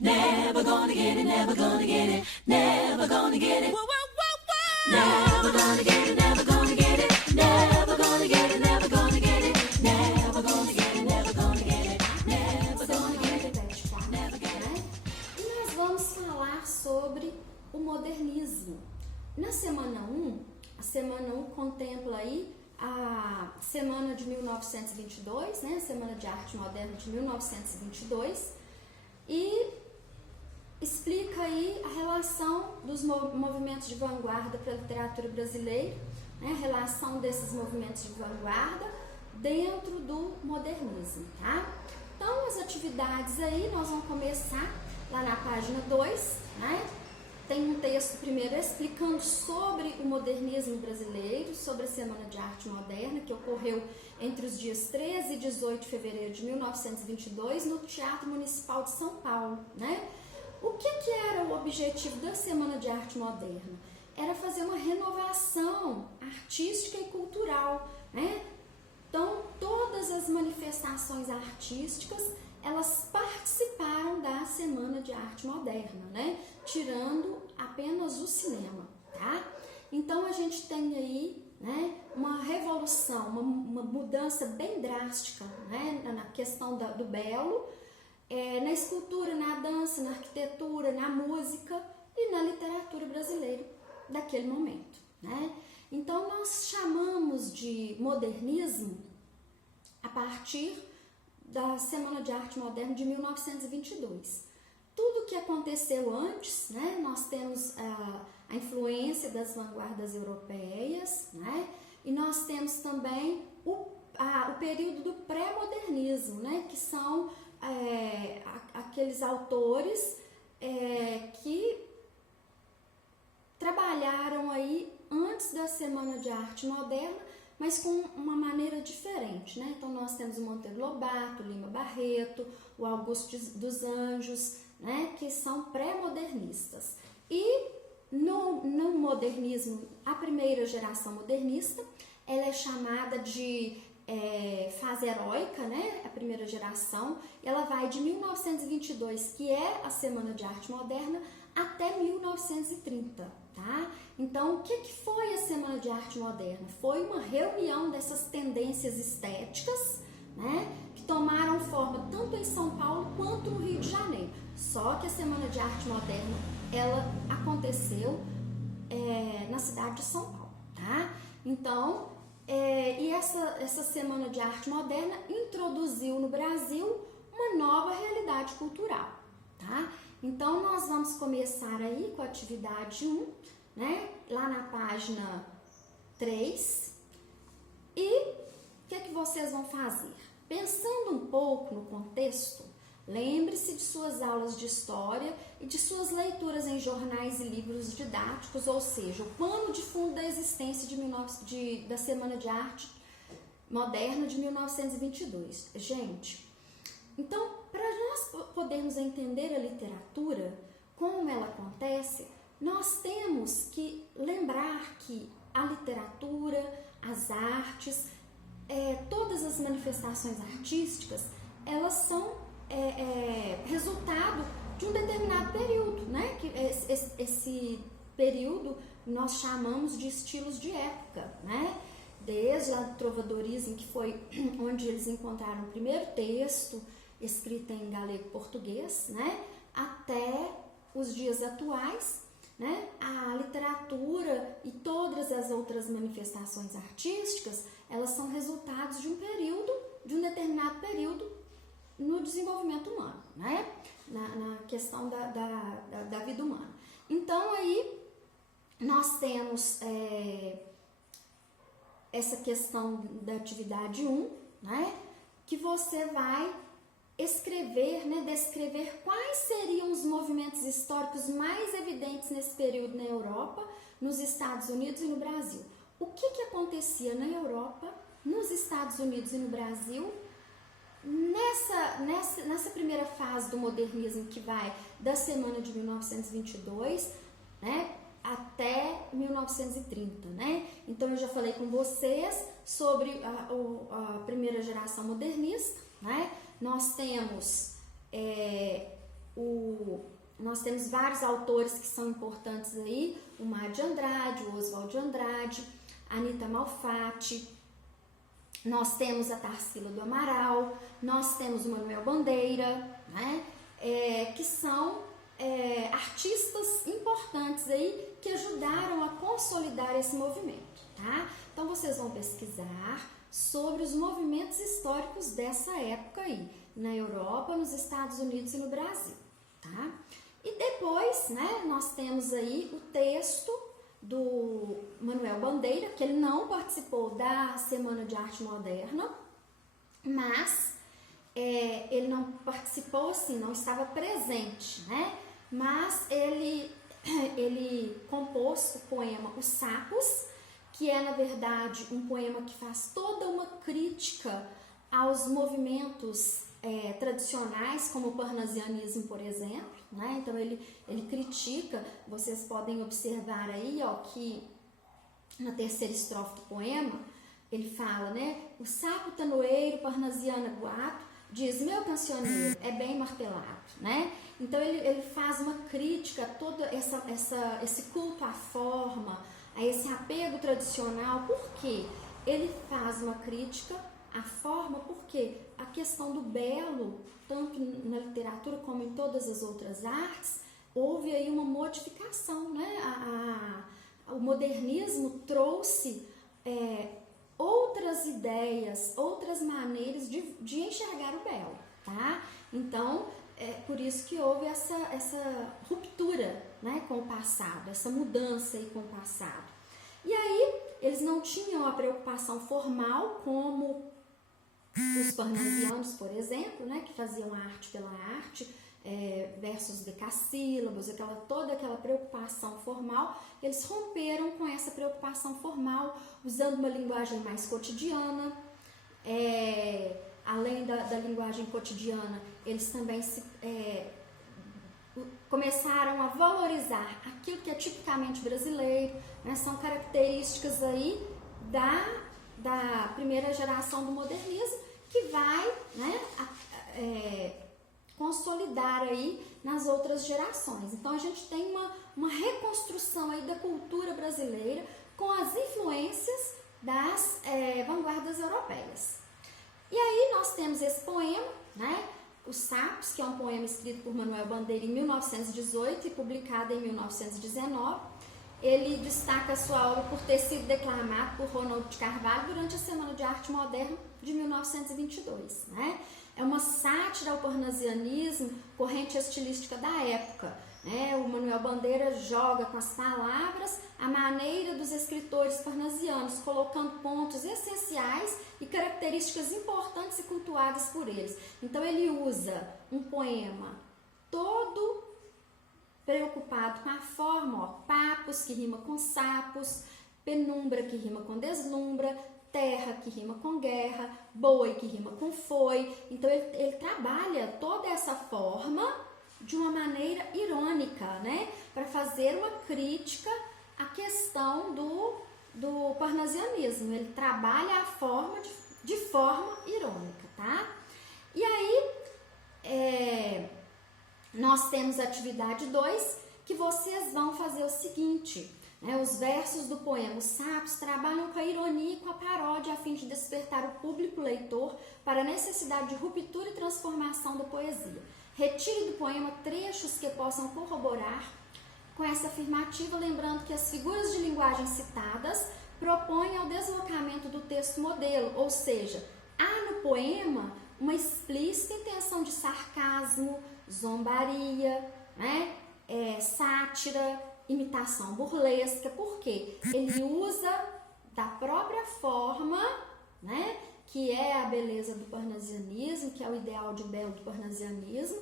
Never gonna get it, never gonna get it, never gonna get it. Whoa, whoa, whoa, whoa. Never gonna get it, never gonna get it, never gonna get it, never gonna get it, never gonna get it, never gonna get it, never gonna get it, never get it. E nós vamos falar sobre o modernismo. Na semana 1, a semana 1 contempla aí a semana de 1922, né? A Semana de Arte Moderna de 1922, e explica aí a relação dos movimentos de vanguarda para a literatura brasileira, né? A relação desses movimentos de vanguarda dentro do modernismo, tá? Então, as atividades aí, nós vamos começar lá na página 2, né? Tem um texto primeiro explicando sobre o modernismo brasileiro, sobre a Semana de Arte Moderna, que ocorreu entre os dias 13 e 18 de fevereiro de 1922 no Teatro Municipal de São Paulo, né? O que era o objetivo da Semana de Arte Moderna? Era fazer uma renovação artística e cultural, né? Então, todas as manifestações artísticas, elas participaram da Semana de Arte Moderna, né? Tirando apenas o cinema, tá? Então, a gente tem aí, né, uma revolução, uma mudança bem drástica, né, na questão do belo, na escultura, na dança, na arquitetura, na música e na literatura brasileira daquele momento, né? Então, nós chamamos de modernismo a partir da Semana de Arte Moderna de 1922. Tudo que aconteceu antes, né, nós temos a influência das vanguardas europeias, né, e nós temos também o período do pré-modernismo, né, que são aqueles autores que trabalharam aí antes da Semana de Arte Moderna, mas com uma maneira diferente, né? Então, nós temos o Monteiro Lobato, o Lima Barreto, o Augusto dos Anjos, né? Que são pré-modernistas. E no modernismo, a primeira geração modernista, ela é chamada de fase heróica, né? A primeira geração, ela vai de 1922, que é a Semana de Arte Moderna, até 1930, tá? Então, o que foi a Semana de Arte Moderna? Foi uma reunião dessas tendências estéticas, né, que tomaram forma tanto em São Paulo quanto no Rio de Janeiro. Só que a Semana de Arte Moderna, ela aconteceu na cidade de São Paulo, tá? Então, e essa Semana de Arte Moderna introduziu no Brasil uma nova realidade cultural, tá? Então, nós vamos começar aí com a atividade 1, né? Lá na página 3. E o que vocês vão fazer? Pensando um pouco no contexto, lembre-se de suas aulas de história e de suas leituras em jornais e livros didáticos, ou seja, o pano de fundo da existência da Semana de Arte Moderna de 1922. Gente, então, para nós podermos entender a literatura, como ela acontece, nós temos que lembrar que a literatura, as artes, todas as manifestações artísticas, elas são resultado de um determinado período, né? Que esse período nós chamamos de estilos de época, né? Desde lá do trovadorismo, que foi onde eles encontraram o primeiro texto escrito em galego-português, né? Até os dias atuais, né? A literatura e todas as outras manifestações artísticas, elas são resultados de um determinado período no desenvolvimento humano, né? Na questão da vida humana. Então, aí, nós temos essa questão da atividade 1, né? Que você vai escrever, né, descrever quais seriam os movimentos históricos mais evidentes nesse período na Europa, nos Estados Unidos e no Brasil. O que acontecia na Europa, nos Estados Unidos e no Brasil, nessa primeira fase do modernismo, que vai da semana de 1922, né, até 1930, né? Então, eu já falei com vocês sobre a primeira geração modernista, né? Nós temos nós temos vários autores que são importantes aí, o Mário de Andrade, o Oswald de Andrade, a Anita Malfatti, nós temos a Tarsila do Amaral, nós temos o Manuel Bandeira, né? Que são artistas importantes aí que ajudaram a consolidar esse movimento, tá? Então vocês vão pesquisar sobre os movimentos históricos dessa época aí, na Europa, nos Estados Unidos e no Brasil, tá? E depois, né, nós temos aí o texto do Manuel Bandeira, que ele não participou da Semana de Arte Moderna, mas ele não participou assim, não estava presente, né? Mas ele compôs o poema Os Sapos, que é, na verdade, um poema que faz toda uma crítica aos movimentos tradicionais, como o parnasianismo, por exemplo, né? Então ele critica, vocês podem observar aí, ó, que na terceira estrofe do poema, ele fala, né? O sapo tanoeiro, parnasiana boato, diz, meu cancioneiro, é bem martelado, né? Então ele faz uma crítica a todo esse culto à forma, a esse apego tradicional. Por quê? Ele faz uma crítica à forma porque a questão do belo, tanto na literatura como em todas as outras artes, houve aí uma modificação, né? O modernismo trouxe outras ideias, outras maneiras de enxergar o belo, tá? Então, é por isso que houve essa ruptura, né, com o passado, essa mudança aí com o passado. E aí, eles não tinham a preocupação formal como os parnasianos, por exemplo, né, que faziam arte pela arte, versos decassílabos, toda aquela preocupação formal. Eles romperam com essa preocupação formal, usando uma linguagem mais cotidiana. Além da linguagem cotidiana, eles também começaram a valorizar aquilo que é tipicamente brasileiro, né? São características aí da primeira geração do modernismo, que vai, né, consolidar aí nas outras gerações. Então a gente tem uma reconstrução aí da cultura brasileira com as influências das vanguardas europeias. E aí nós temos esse poema, né, Os Sapos, que é um poema escrito por Manuel Bandeira em 1918 e publicado em 1919. Ele destaca a sua obra por ter sido declamado por Ronaldo de Carvalho durante a Semana de Arte Moderna de 1922, né? É uma sátira ao parnasianismo, corrente estilística da época, né? O Manuel Bandeira joga com as palavras a maneira dos escritores parnasianos, colocando pontos essenciais e características importantes e cultuadas por eles. Então ele usa um poema todo preocupado com a forma, ó, papos, que rima com sapos, penumbra, que rima com deslumbra, terra, que rima com guerra, boi, que rima com foi. Então ele trabalha toda essa forma de uma maneira irônica, né? Para fazer uma crítica à questão do parnasianismo. Ele trabalha a forma de forma irônica, tá? E aí, nós temos a atividade 2, que vocês vão fazer o seguinte, né? Os versos do poema Os Sapos trabalham com a ironia e com a paródia a fim de despertar o público leitor para a necessidade de ruptura e transformação da poesia. Retire do poema trechos que possam corroborar com essa afirmativa, lembrando que as figuras de linguagem citadas propõem ao deslocamento do texto modelo, ou seja, há no poema uma explícita intenção de sarcasmo, zombaria, né? Sátira, imitação burlesca, porque ele usa da própria forma, né, que é a beleza do parnasianismo, que é o ideal de belo do parnasianismo,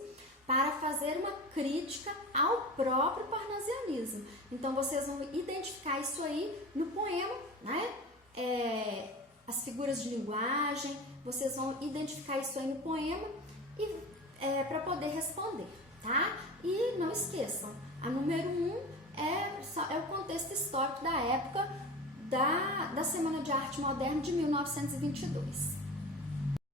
para fazer uma crítica ao próprio parnasianismo. Então vocês vão identificar isso aí no poema, né? As figuras de linguagem, vocês vão identificar isso aí no poema e para poder responder, tá? E não esqueçam, a número 1 é o contexto histórico da época da Semana de Arte Moderna de 1922.